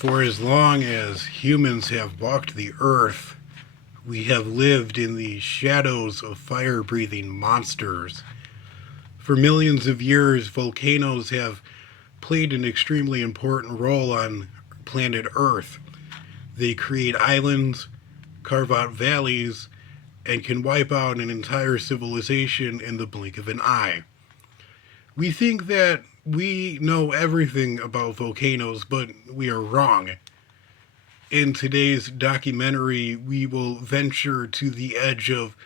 For as long as humans have walked the earth, we have lived in the shadows of fire breathing monsters. For millions of years, volcanoes have played an extremely important role on planet Earth. They create islands, carve out valleys, and can wipe out an entire civilization in the blink of an eye. We think that we know everything about volcanoes, but we are wrong. In today's documentary, we will venture to the edge of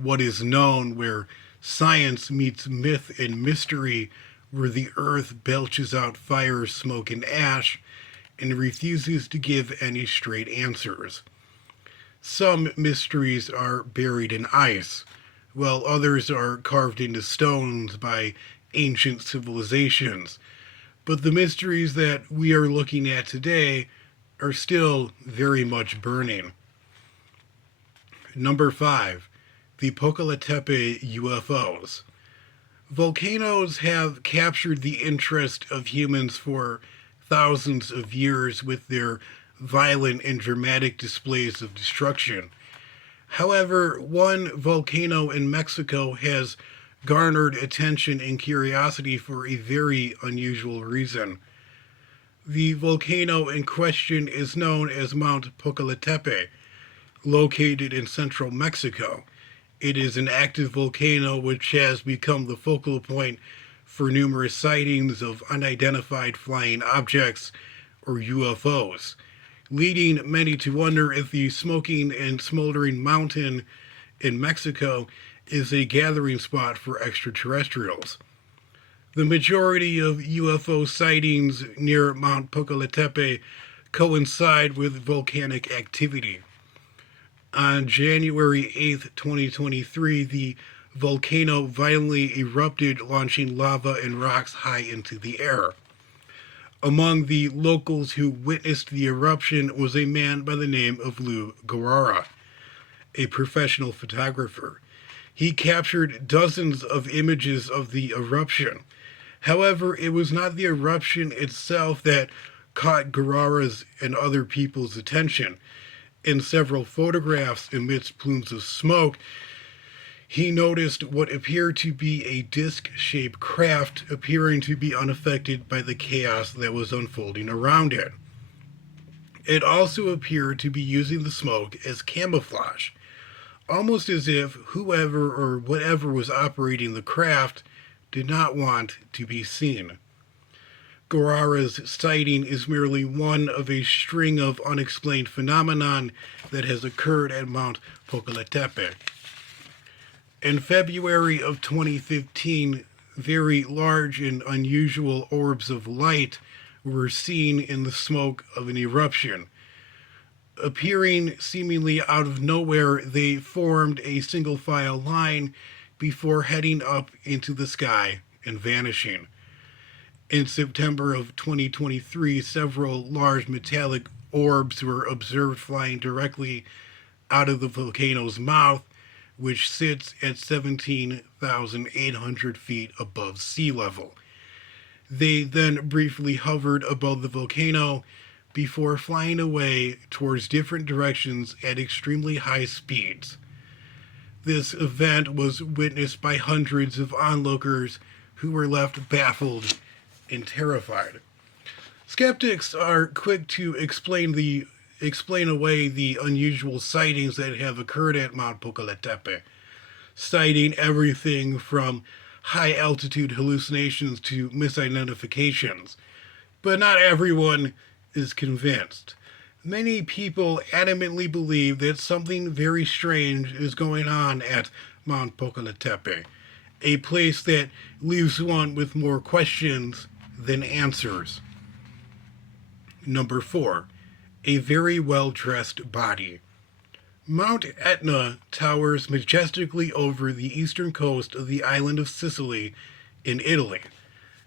what is known, where science meets myth and mystery, where the earth belches out fire, smoke, and ash, and refuses to give any straight answers. Some mysteries are buried in ice, while others are carved into stones by ancient civilizations. But the mysteries that we are looking at today are still very much burning. Number 5. The Popocatépetl UFOs. Volcanoes have captured the interest of humans for thousands of years with their violent and dramatic displays of destruction. However, one volcano in Mexico has garnered attention and curiosity for a very unusual reason. The volcano in question is known as Mount Popocatépetl, located in central Mexico. It is an active volcano which has become the focal point for numerous sightings of unidentified flying objects, or UFOs, leading many to wonder if the smoking and smoldering mountain in Mexico is a gathering spot for extraterrestrials. The majority of UFO sightings near Mount Popocatépetl coincide with volcanic activity. On January 8, 2023, the volcano violently erupted, launching lava and rocks high into the air. Among the locals who witnessed the eruption was a man by the name of Lou Guerrara, a professional photographer. He captured dozens of images of the eruption. However, it was not the eruption itself that caught Guerrara's and other people's attention. In several photographs amidst plumes of smoke, he noticed what appeared to be a disc-shaped craft appearing to be unaffected by the chaos that was unfolding around it. It also appeared to be using the smoke as camouflage, almost as if whoever or whatever was operating the craft did not want to be seen. Guerrara's sighting is merely one of a string of unexplained phenomenon that has occurred at Mount Popocatépetl. In February of 2015, very large and unusual orbs of light were seen in the smoke of an eruption. Appearing seemingly out of nowhere, they formed a single file line before heading up into the sky and vanishing. In September of 2023, several large metallic orbs were observed flying directly out of the volcano's mouth, which sits at 17,800 feet above sea level. They then briefly hovered above the volcano before flying away towards different directions at extremely high speeds. This event was witnessed by hundreds of onlookers who were left baffled and terrified. Skeptics are quick to explain away the unusual sightings that have occurred at Mount Popocatépetl, citing everything from high altitude hallucinations to misidentifications. But not everyone is convinced. Many people adamantly believe that something very strange is going on at Mount Popocatépetl, a place that leaves one with more questions than answers. Number 4. A very well-dressed body. Mount Etna towers majestically over the eastern coast of the island of Sicily in Italy.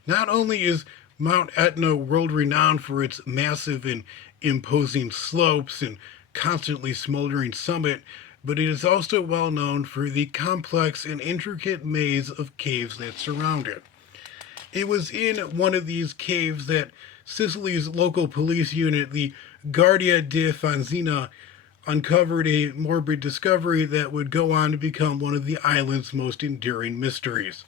Not only is Mount Etna world-renowned for its massive and imposing slopes and constantly smoldering summit, but it is also well known for the complex and intricate maze of caves that surround it. It was in one of these caves that Sicily's local police unit, the Guardia di Fanzina, uncovered a morbid discovery that would go on to become one of the island's most enduring mysteries.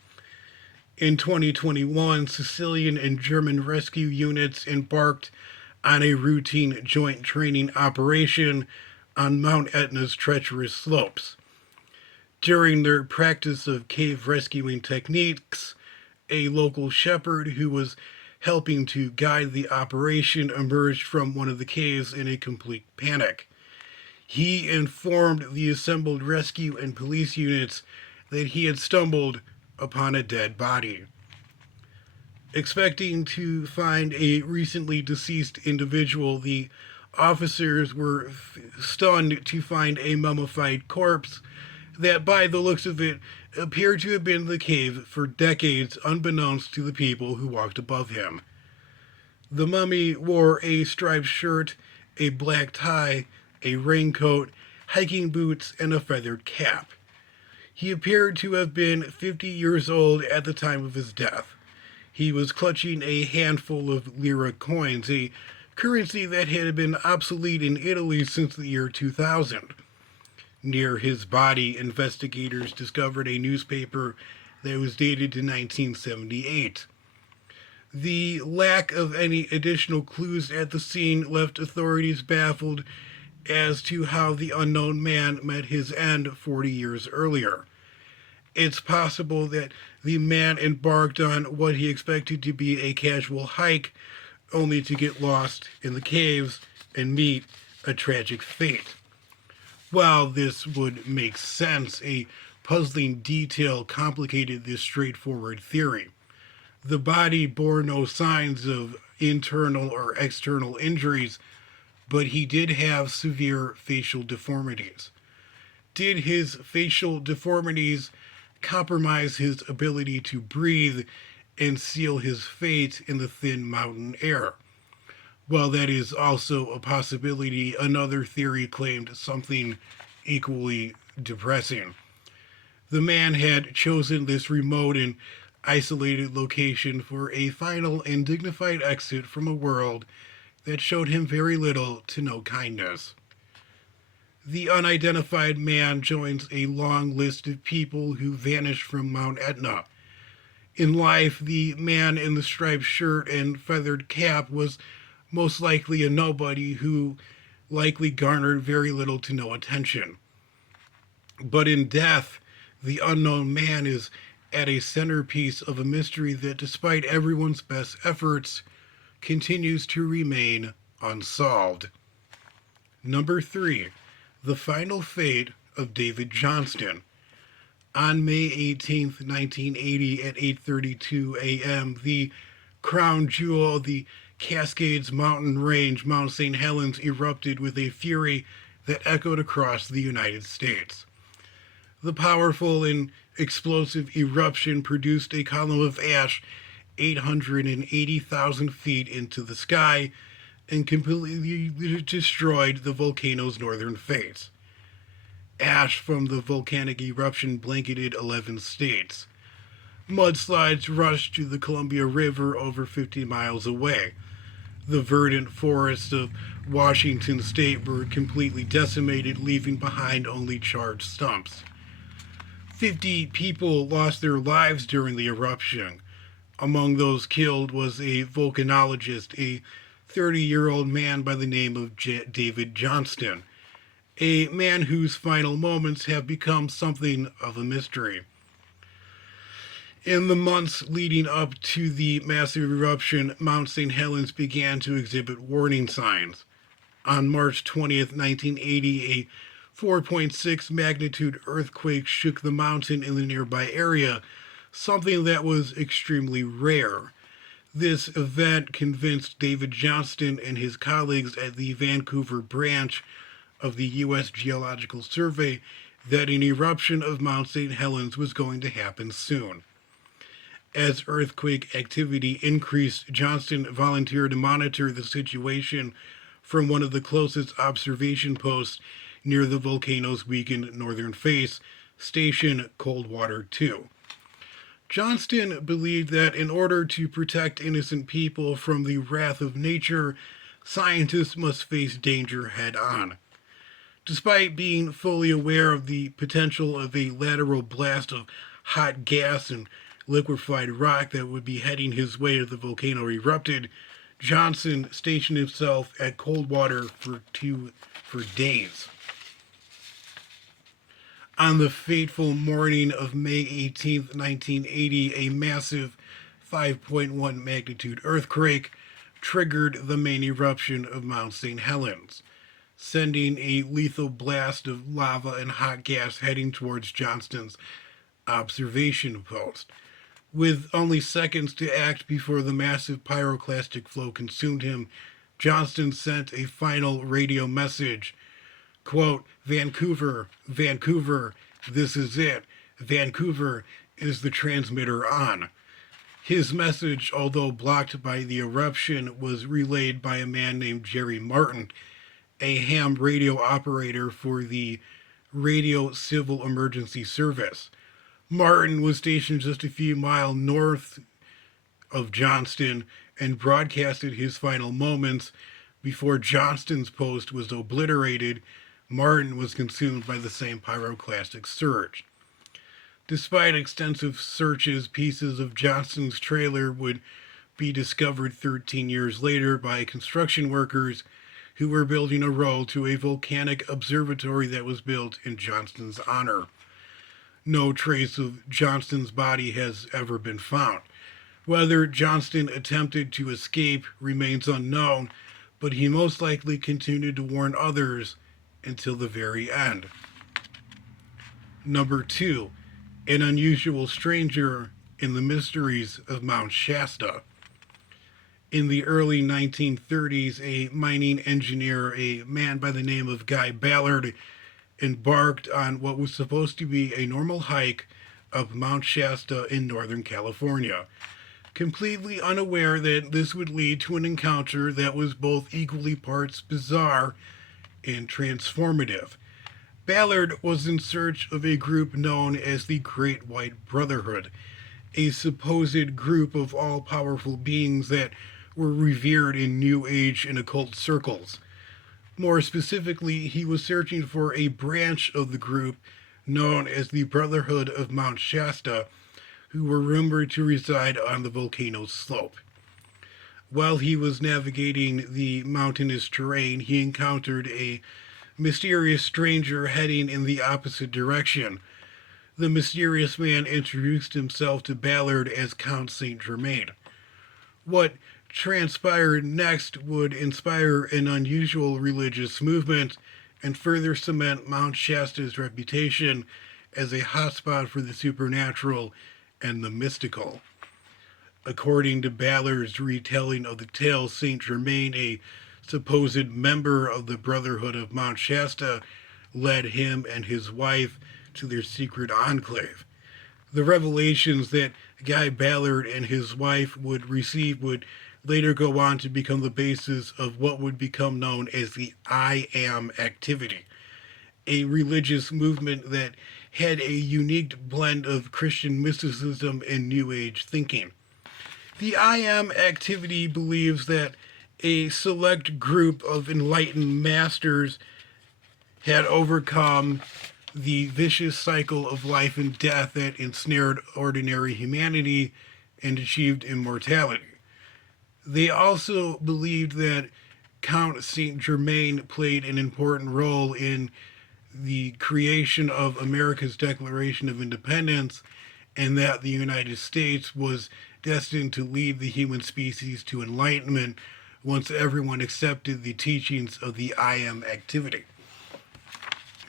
In 2021, Sicilian and German rescue units embarked on a routine joint training operation on Mount Etna's treacherous slopes. During their practice of cave rescuing techniques, a local shepherd who was helping to guide the operation emerged from one of the caves in a complete panic. He informed the assembled rescue and police units that he had stumbled upon a dead body. Expecting to find a recently deceased individual, the officers were stunned to find a mummified corpse that, by the looks of it, appeared to have been in the cave for decades, unbeknownst to the people who walked above him. The mummy wore a striped shirt, a black tie, a raincoat, hiking boots, and a feathered cap. He appeared to have been 50 years old at the time of his death. He was clutching a handful of lira coins, a currency that had been obsolete in Italy since the year 2000. Near his body, investigators discovered a newspaper that was dated to 1978. The lack of any additional clues at the scene left authorities baffled as to how the unknown man met his end 40 years earlier. It's possible that the man embarked on what he expected to be a casual hike, only to get lost in the caves and meet a tragic fate. While this would make sense, a puzzling detail complicated this straightforward theory. The body bore no signs of internal or external injuries, but he did have severe facial deformities. Did his facial deformities compromise his ability to breathe and seal his fate in the thin mountain air? While that is also a possibility, another theory claimed something equally depressing. The man had chosen this remote and isolated location for a final and dignified exit from a world that showed him very little to no kindness. The unidentified man joins a long list of people who vanished from Mount Etna. In life, the man in the striped shirt and feathered cap was most likely a nobody who likely garnered very little to no attention. But in death, the unknown man is at a centerpiece of a mystery that, despite everyone's best efforts, continues to remain unsolved. Number 3. The Final Fate of David Johnston. On May 18, 1980 at 8:32 a.m., the crown jewel of the Cascades mountain range, Mount St. Helens, erupted with a fury that echoed across the United States. The powerful and explosive eruption produced a column of ash 880,000 feet into the sky and completely destroyed the volcano's northern face. Ash from the volcanic eruption blanketed 11 states. Mudslides rushed to the Columbia River over 50 miles away. The verdant forests of Washington state were completely decimated, leaving behind only charred stumps. 50 people lost their lives during the eruption. Among those killed was a volcanologist, a 30-year-old man by the name of David Johnston, a man whose final moments have become something of a mystery. In the months leading up to the massive eruption, Mount St. Helens began to exhibit warning signs. On March 20th, 1980, a 4.6 magnitude earthquake shook the mountain in the nearby area, something that was extremely rare. This event convinced David Johnston and his colleagues at the Vancouver branch of the U.S. Geological Survey that an eruption of Mount St. Helens was going to happen soon. As earthquake activity increased, Johnston volunteered to monitor the situation from one of the closest observation posts near the volcano's weakened northern face, Station Coldwater 2. Johnston believed that in order to protect innocent people from the wrath of nature, scientists must face danger head on. Despite being fully aware of the potential of a lateral blast of hot gas and liquefied rock that would be heading his way if the volcano erupted, Johnson stationed himself at Coldwater for days. On the fateful morning of May 18th, 1980, a massive 5.1 magnitude earthquake triggered the main eruption of Mount St. Helens, sending a lethal blast of lava and hot gas heading towards Johnston's observation post. With only seconds to act before the massive pyroclastic flow consumed him, Johnston sent a final radio message. Quote, Vancouver, Vancouver, this is it. Vancouver, is the transmitter on? His message, although blocked by the eruption, was relayed by a man named Jerry Martin, a ham radio operator for the Radio Civil Emergency Service. Martin was stationed just a few miles north of Johnston and broadcasted his final moments. Before Johnston's post was obliterated, Martin was consumed by the same pyroclastic surge. Despite extensive searches, pieces of Johnston's trailer would be discovered 13 years later by construction workers who were building a road to a volcanic observatory that was built in Johnston's honor. No trace of Johnston's body has ever been found. Whether Johnston attempted to escape remains unknown, but he most likely continued to warn others until the very end. Number 2. An unusual stranger in the mysteries of Mount Shasta. In the early 1930s, a mining engineer, a man by the name of Guy Ballard, embarked on what was supposed to be a normal hike up Mount Shasta in Northern California, completely unaware that this would lead to an encounter that was both equally parts bizarre and transformative. Ballard was in search of a group known as the Great White Brotherhood, a supposed group of all-powerful beings that were revered in New Age and occult circles. More specifically, he was searching for a branch of the group known as the Brotherhood of Mount Shasta, who were rumored to reside on the volcano's slope. While he was navigating the mountainous terrain, he encountered a mysterious stranger heading in the opposite direction. The mysterious man introduced himself to Ballard as Count Saint Germain. What transpired next would inspire an unusual religious movement and further cement Mount Shasta's reputation as a hotspot for the supernatural and the mystical. According to Ballard's retelling of the tale, Saint Germain, a supposed member of the Brotherhood of Mount Shasta, led him and his wife to their secret enclave. The revelations that Guy Ballard and his wife would receive would later go on to become the basis of what would become known as the I Am activity, a religious movement that had a unique blend of Christian mysticism and New Age thinking. The I Am activity believes that a select group of enlightened masters had overcome the vicious cycle of life and death that ensnared ordinary humanity and achieved immortality. They also believed that Count Saint Germain played an important role in the creation of America's Declaration of Independence, and that the United States was destined to lead the human species to enlightenment once everyone accepted the teachings of the I Am activity.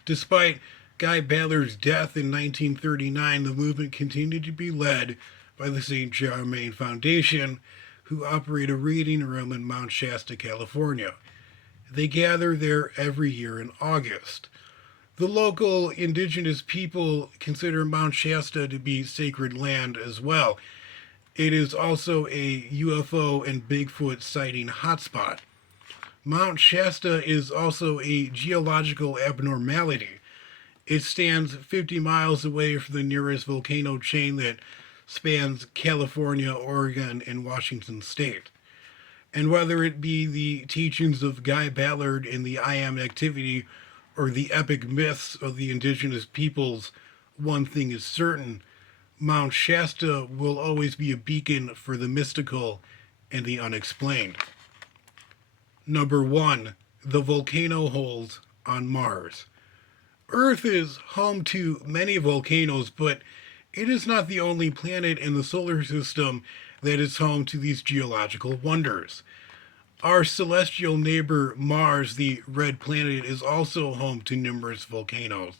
Despite Guy Ballard's death in 1939, the movement continued to be led by the St. Germain Foundation, who operate a reading room in Mount Shasta, California. They gather there every year in August. The local indigenous people consider Mount Shasta to be sacred land as well. It is also a UFO and Bigfoot sighting hotspot. Mount Shasta is also a geological abnormality. It stands 50 miles away from the nearest volcano chain that spans California, Oregon, and Washington state. And whether it be the teachings of Guy Ballard in the I Am activity or the epic myths of the indigenous peoples, one thing is certain: Mount Shasta will always be a beacon for the mystical and the unexplained. Number 1. The volcano holes on Mars. Earth is home to many volcanoes, but it is not the only planet in the solar system that is home to these geological wonders. Our celestial neighbor Mars, the red planet, is also home to numerous volcanoes,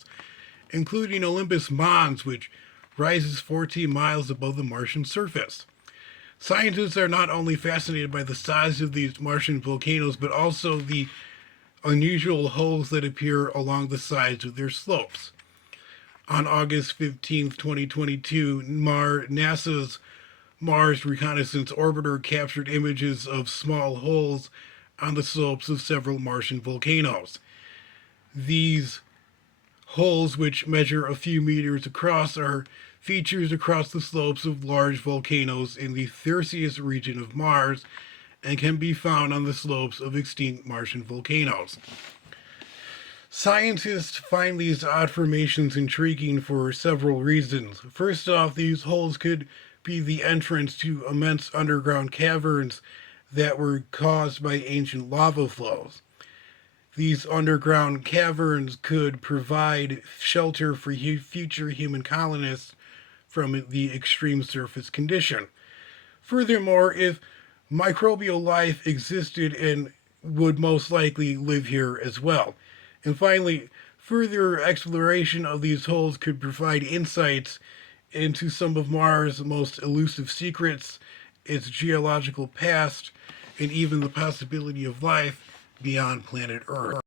including Olympus Mons, which rises 14 miles above the Martian surface. Scientists are not only fascinated by the size of these Martian volcanoes, but also the unusual holes that appear along the sides of their slopes. On August 15th, 2022, NASA's Mars Reconnaissance Orbiter captured images of small holes on the slopes of several Martian volcanoes. These holes, which measure a few meters across, are features across the slopes of large volcanoes in the Thersias region of Mars and can be found on the slopes of extinct Martian volcanoes. Scientists find these odd formations intriguing for several reasons. First off, these holes could be the entrance to immense underground caverns that were caused by ancient lava flows. These underground caverns could provide shelter for future human colonists from the extreme surface condition. Furthermore, if microbial life existed and would most likely live here as well. And finally, further exploration of these holes could provide insights into some of Mars' most elusive secrets, its geological past, and even the possibility of life beyond planet Earth.